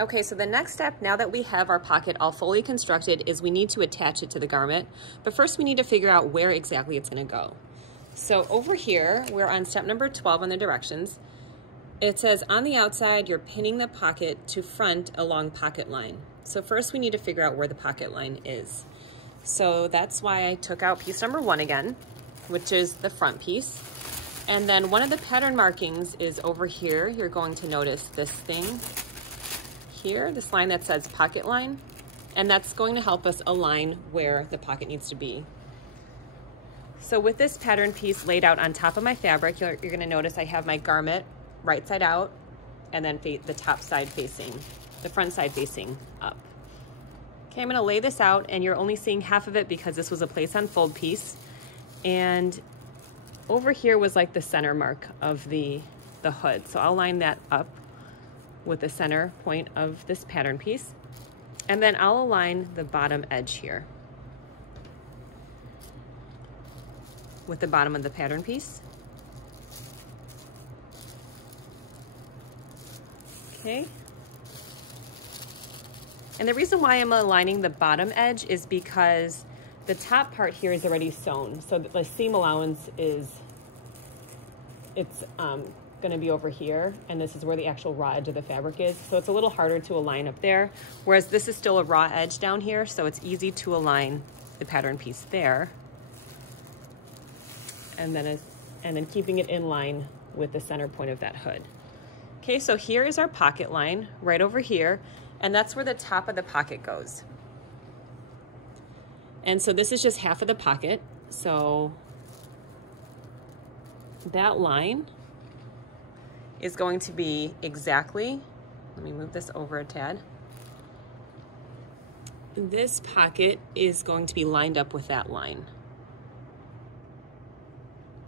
Okay, so the next step, now that we have our pocket all fully constructed, is we need to attach it to the garment. But first we need to figure out where exactly it's gonna go. So over here, we're on step number 12 on the directions. It says on the outside, you're pinning the pocket to front along pocket line. So first we need to figure out where the pocket line is. So that's why I took out piece number 1 again, which is the front piece. And then one of the pattern markings is over here. You're going to notice this thing here, this line that says pocket line, and that's going to help us align where the pocket needs to be. So with this pattern piece laid out on top of my fabric, you're gonna notice I have my garment right side out and then the top side facing, the front side facing up. Okay, I'm gonna lay this out, and you're only seeing half of it because this was a place on fold piece. And over here was like the center mark of the hood. So I'll line that up with the center point of this pattern piece. And then I'll align the bottom edge here with the bottom of the pattern piece. Okay. And the reason why I'm aligning the bottom edge is because the top part here is already sewn. So the seam allowance is, it's gonna be over here, and this is where the actual raw edge of the fabric is. So it's a little harder to align up there, whereas this is still a raw edge down here, so it's easy to align the pattern piece there. And then keeping it in line with the center point of that hood. Okay, so here is our pocket line right over here, and that's where the top of the pocket goes. And so this is just half of the pocket. So that line is going to be exactly, let me move this over a tad. This pocket is going to be lined up with that line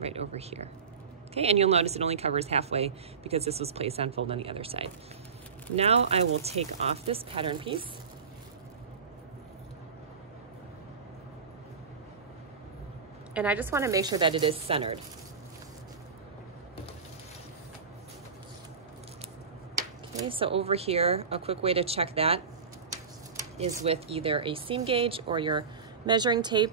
right over here. Okay, and you'll notice it only covers halfway because this was placed on fold on the other side. Now I will take off this pattern piece. And I just want to make sure that it is centered. Okay, so over here, a quick way to check that is with either a seam gauge or your measuring tape.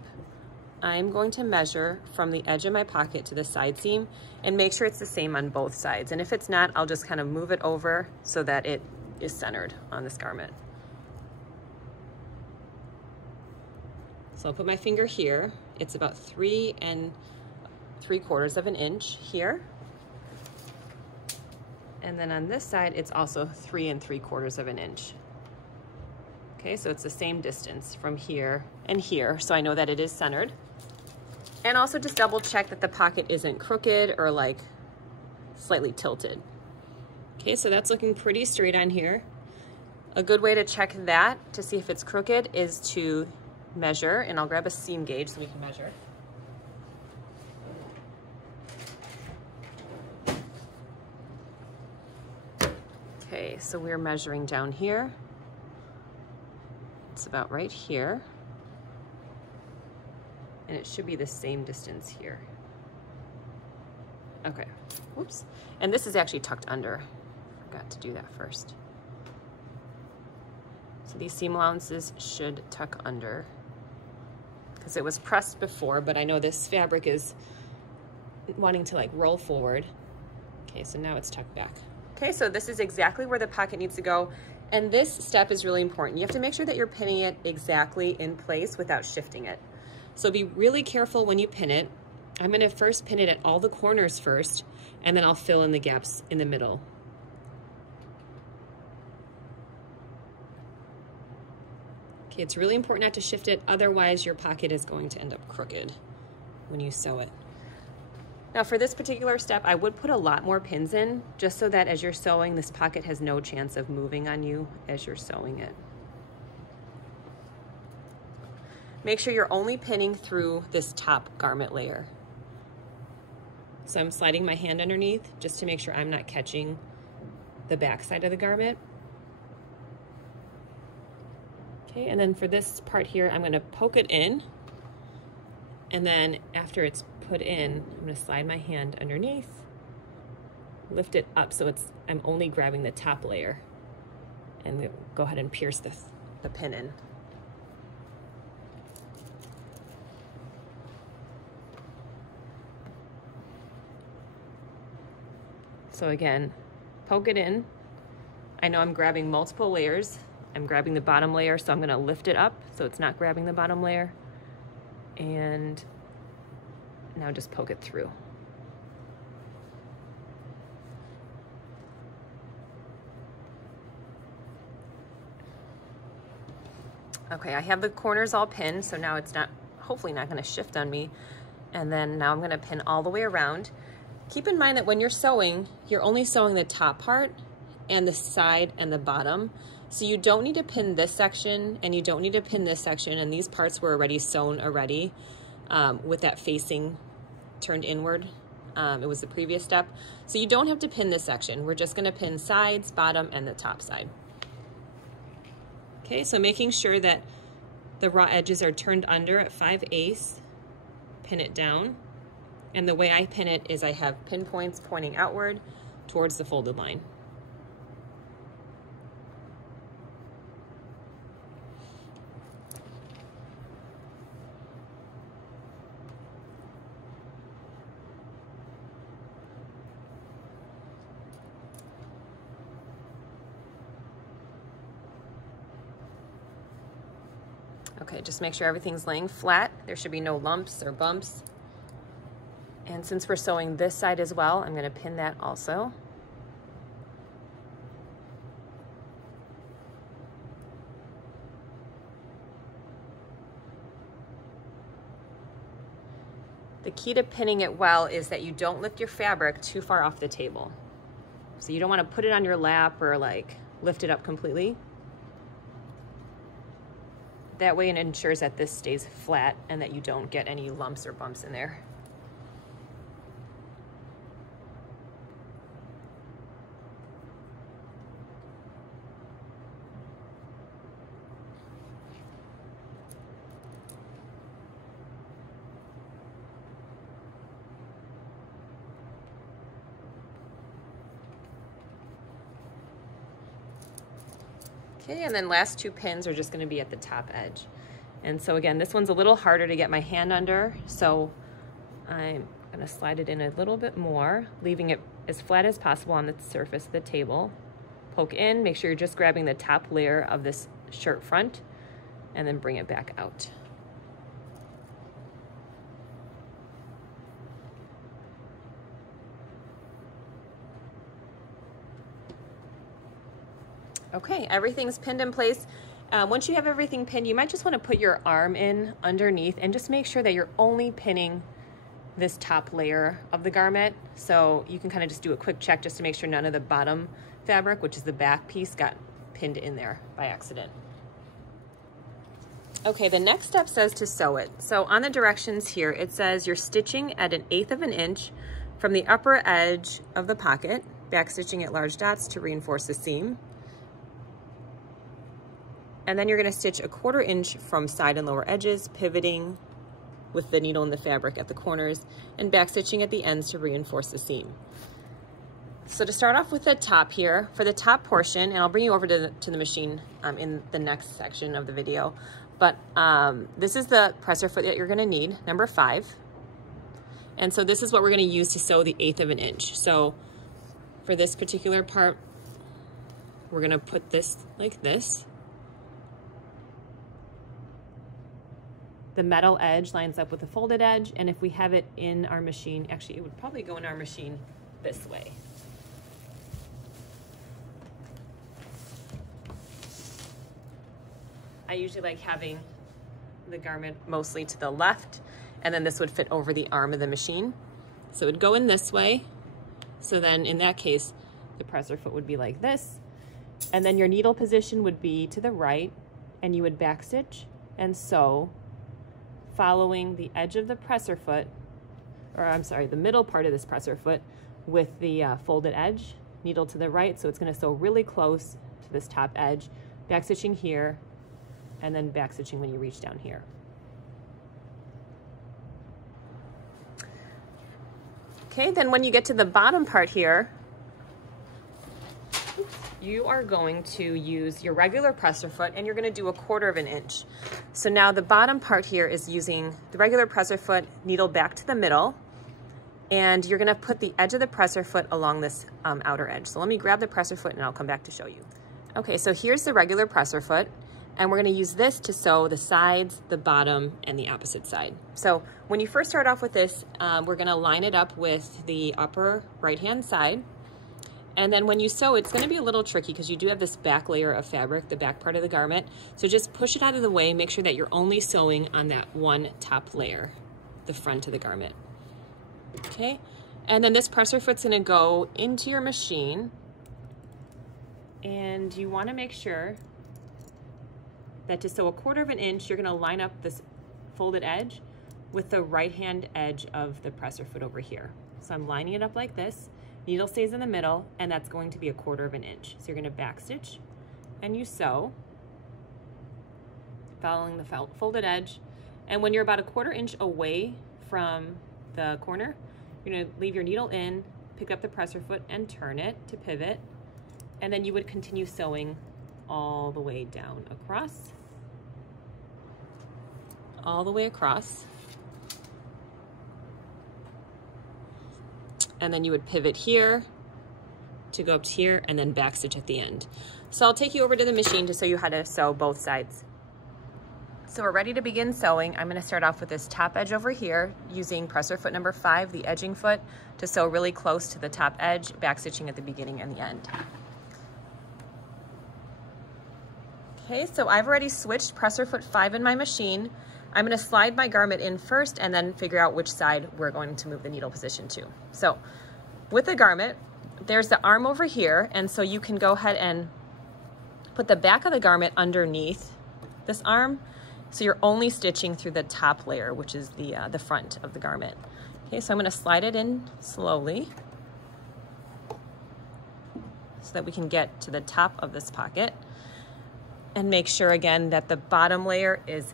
I'm going to measure from the edge of my pocket to the side seam and make sure it's the same on both sides. And if it's not, I'll just kind of move it over so that it is centered on this garment. So I'll put my finger here. It's about 3 3/4 of an inch here. And then on this side, it's also 3 3/4 of an inch. Okay, so it's the same distance from here and here, so I know that it is centered. And also just double check that the pocket isn't crooked or like slightly tilted. Okay, so that's looking pretty straight on here. A good way to check that to see if it's crooked is to measure, and I'll grab a seam gauge so we can measure. Okay, so we're measuring down here. It's about right here. And it should be the same distance here. Okay, whoops. And this is actually tucked under. Forgot to do that first. So these seam allowances should tuck under because it was pressed before, but I know this fabric is wanting to like roll forward. Okay, so now it's tucked back. Okay, so this is exactly where the pocket needs to go. And this step is really important. You have to make sure that you're pinning it exactly in place without shifting it. So be really careful when you pin it. I'm gonna first pin it at all the corners first, and then I'll fill in the gaps in the middle. Okay, it's really important not to shift it, otherwise your pocket is going to end up crooked when you sew it. Now for this particular step, I would put a lot more pins in, just so that as you're sewing, this pocket has no chance of moving on you as you're sewing it. Make sure you're only pinning through this top garment layer. So I'm sliding my hand underneath just to make sure I'm not catching the back side of the garment. Okay, and then for this part here, I'm gonna poke it in, and then after it's put in, I'm gonna slide my hand underneath, lift it up so I'm only grabbing the top layer, and go ahead and pierce the pin in. So again, poke it in. I know I'm grabbing multiple layers. I'm grabbing the bottom layer, so I'm gonna lift it up so it's not grabbing the bottom layer. And now just poke it through. Okay, I have the corners all pinned, so now it's hopefully not gonna shift on me. And then now I'm gonna pin all the way around. Keep in mind that when you're sewing, you're only sewing the top part and the side and the bottom. So you don't need to pin this section and you don't need to pin this section, and these parts were already sewn already with that facing turned inward. It was the previous step. So you don't have to pin this section. We're just gonna pin sides, bottom, and the top side. Okay, so making sure that the raw edges are turned under at 5/8, pin it down. And the way I pin it is I have pin points pointing outward towards the folded line. Okay, just make sure everything's laying flat. There should be no lumps or bumps. And since we're sewing this side as well, I'm gonna pin that also. The key to pinning it well is that you don't lift your fabric too far off the table. So you don't wanna put it on your lap or like lift it up completely. That way it ensures that this stays flat and that you don't get any lumps or bumps in there. Okay, and then last two pins are just gonna be at the top edge. And so again, this one's a little harder to get my hand under, so I'm gonna slide it in a little bit more, leaving it as flat as possible on the surface of the table. Poke in, make sure you're just grabbing the top layer of this shirt front, and then bring it back out. Okay, everything's pinned in place. Once you have everything pinned, you might just want to put your arm in underneath and just make sure that you're only pinning this top layer of the garment. So you can kind of just do a quick check just to make sure none of the bottom fabric, which is the back piece, got pinned in there by accident. Okay, the next step says to sew it. So on the directions here, it says you're stitching at 1/8 of an inch from the upper edge of the pocket, back stitching at large dots to reinforce the seam. And then you're gonna stitch 1/4 inch from side and lower edges, pivoting with the needle and the fabric at the corners, and back stitching at the ends to reinforce the seam. So to start off with the top here, for the top portion, and I'll bring you over to the machine in the next section of the video, but this is the presser foot that you're gonna need, number 5. And so this is what we're gonna use to sew the 1/8 of an inch. So for this particular part, we're gonna put this like this. The metal edge lines up with the folded edge, and if we have it in our machine, actually it would probably go in our machine this way. I usually like having the garment mostly to the left, and then this would fit over the arm of the machine. So it would go in this way. So then in that case, the presser foot would be like this, and then your needle position would be to the right, and you would back stitch and sew, following the edge of the presser foot, or I'm sorry, the middle part of this presser foot with the folded edge, needle to the right, so it's gonna sew really close to this top edge, back stitching here, and then back stitching when you reach down here. Okay, then when you get to the bottom part here, you are going to use your regular presser foot and you're going to do 1/4 of an inch. So now the bottom part here is using the regular presser foot, needle back to the middle, and you're going to put the edge of the presser foot along this outer edge. So let me grab the presser foot and I'll come back to show you. Okay, so here's the regular presser foot, and we're going to use this to sew the sides, the bottom, and the opposite side. So when you first start off with this, we're going to line it up with the upper right-hand side. And then when you sew, it's going to be a little tricky because you do have this back layer of fabric, the back part of the garment. So just push it out of the way. Make sure that you're only sewing on that one top layer, the front of the garment. Okay, and then this presser foot's going to go into your machine. And you want to make sure that to sew 1/4 of an inch, you're going to line up this folded edge with the right-hand edge of the presser foot over here. So I'm lining it up like this. Needle stays in the middle, and that's going to be 1/4 of an inch. So you're going to back stitch and you sew, following the folded edge. And when you're about 1/4 inch away from the corner, you're going to leave your needle in, pick up the presser foot and turn it to pivot. And then you would continue sewing all the way down across, all the way across. And then you would pivot here to go up to here and then backstitch at the end. So I'll take you over to the machine to show you how to sew both sides. So we're ready to begin sewing. I'm going to start off with this top edge over here using presser foot number 5, the edging foot, to sew really close to the top edge, backstitching at the beginning and the end. Okay, so I've already switched presser foot 5 in my machine. I'm going to slide my garment in first and then figure out which side we're going to move the needle position to. So with the garment, there's the arm over here, and so you can go ahead and put the back of the garment underneath this arm, so you're only stitching through the top layer, which is the front of the garment. Okay, so I'm going to slide it in slowly so that we can get to the top of this pocket, and make sure again that the bottom layer is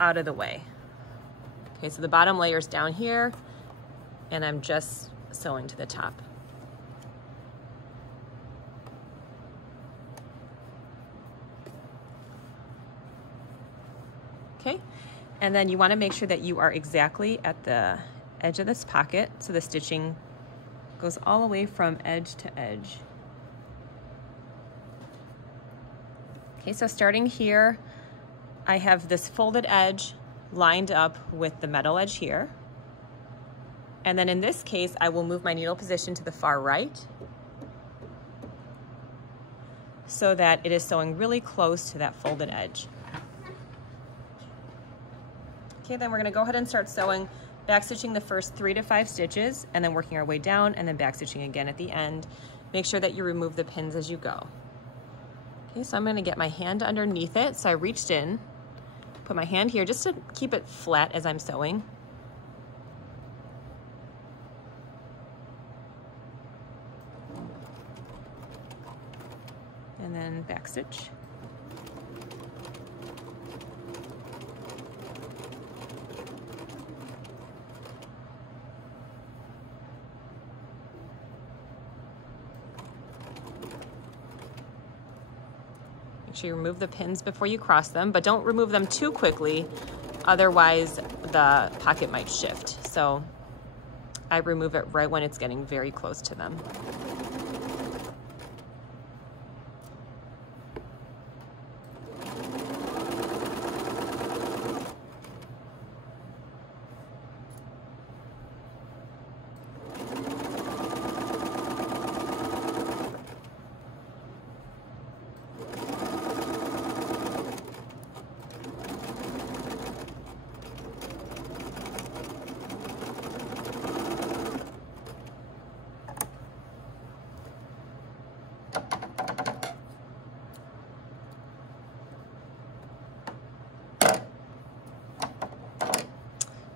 out of the way. Okay, so the bottom layer is down here, and I'm just sewing to the top. Okay, and then you want to make sure that you are exactly at the edge of this pocket, so the stitching goes all the way from edge to edge. Okay, so starting here, I have this folded edge lined up with the metal edge here. And then in this case, I will move my needle position to the far right so that it is sewing really close to that folded edge. Okay, then we're going to go ahead and start sewing, backstitching the first 3 to 5 stitches, and then working our way down, and then backstitching again at the end. Make sure that you remove the pins as you go. Okay, so I'm going to get my hand underneath it. So I reached in, put my hand here just to keep it flat as I'm sewing. And then backstitch. Make sure you remove the pins before you cross them, but don't remove them too quickly, otherwise the pocket might shift. So I remove it right when it's getting very close to them.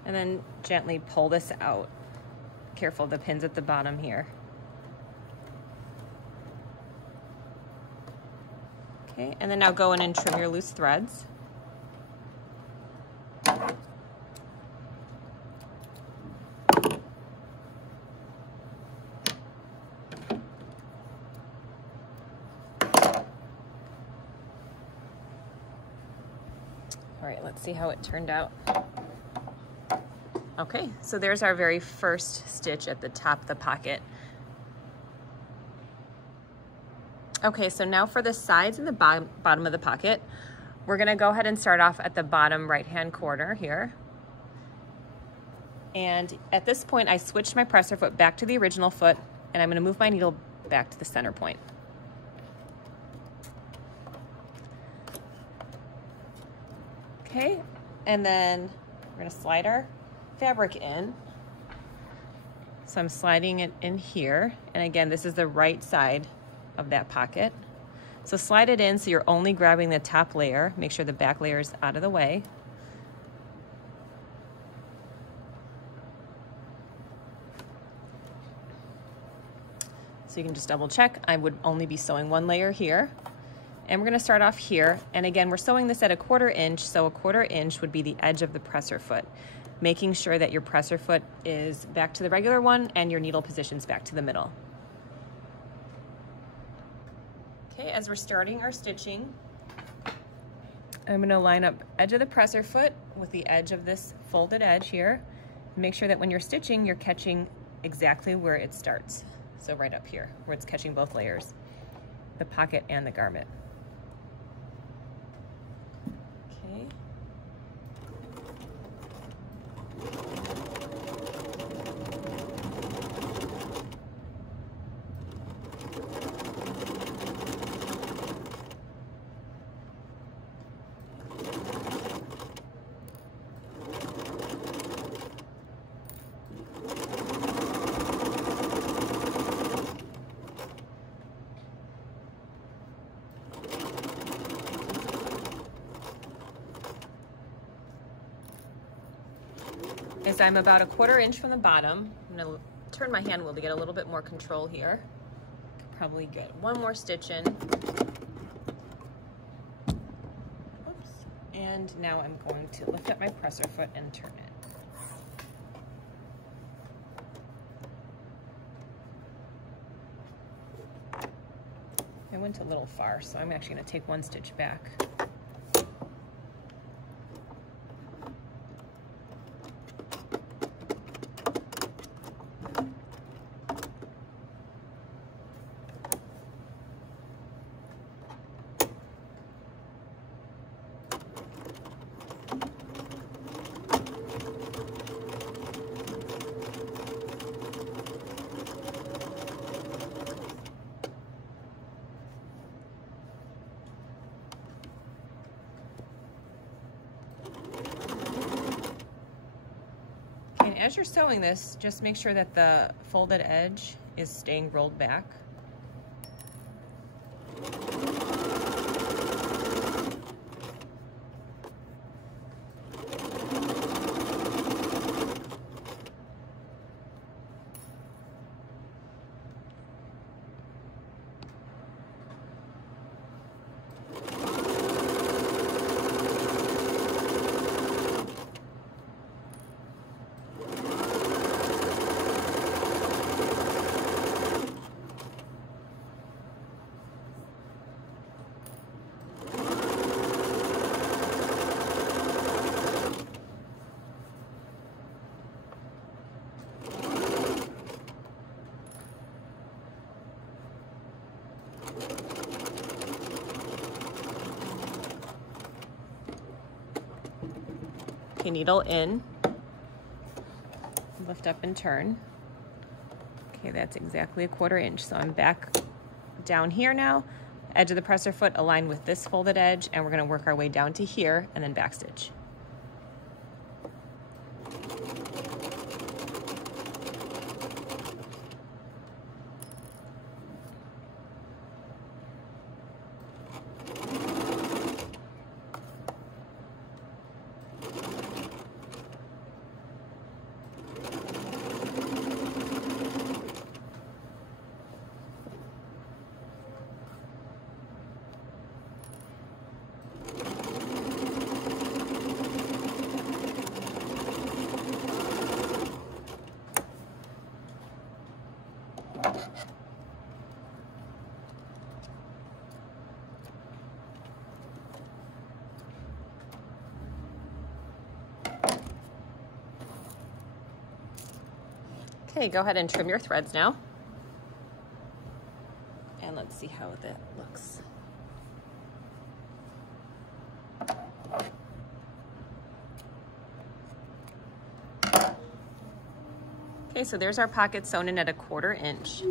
And then gently pull this out. Careful of the pins at the bottom here. Okay, and then now go in and trim your loose threads. All right, let's see how it turned out. Okay, so there's our very first stitch at the top of the pocket. Okay, so now for the sides and the bottom of the pocket, we're gonna go ahead and start off at the bottom right-hand corner here. And at this point, I switched my presser foot back to the original foot, and I'm gonna move my needle back to the center point. Okay, and then we're gonna slide our fabric in. So I'm sliding it in here. And again, this is the right side of that pocket. So slide it in so you're only grabbing the top layer. Make sure the back layer is out of the way. So you can just double check. I would only be sewing one layer here. And we're gonna start off here. And again, we're sewing this at a 1/4 inch. So a 1/4 inch would be the edge of the presser foot, making sure that your presser foot is back to the regular one and your needle position's back to the middle. Okay, as we're starting our stitching, I'm gonna line up edge of the presser foot with the edge of this folded edge here. Make sure that when you're stitching, you're catching exactly where it starts. So right up here, where it's catching both layers, the pocket and the garment. Okay. Is I'm about a 1/4 inch from the bottom. I'm gonna turn my hand wheel to get a little bit more control here. Probably get one more stitch in. Oops. And now I'm going to lift up my presser foot and turn it. I went a little far, so I'm actually gonna take one stitch back. And as you're sewing this, just make sure that the folded edge is staying rolled back. Okay, needle in, lift up and turn. Okay, that's exactly a 1/4 inch. So I'm back down here now, edge of the presser foot aligned with this folded edge, and we're gonna work our way down to here and then backstitch. Okay, go ahead and trim your threads now. And let's see how that looks. Okay, so there's our pocket sewn in at 1/4 inch.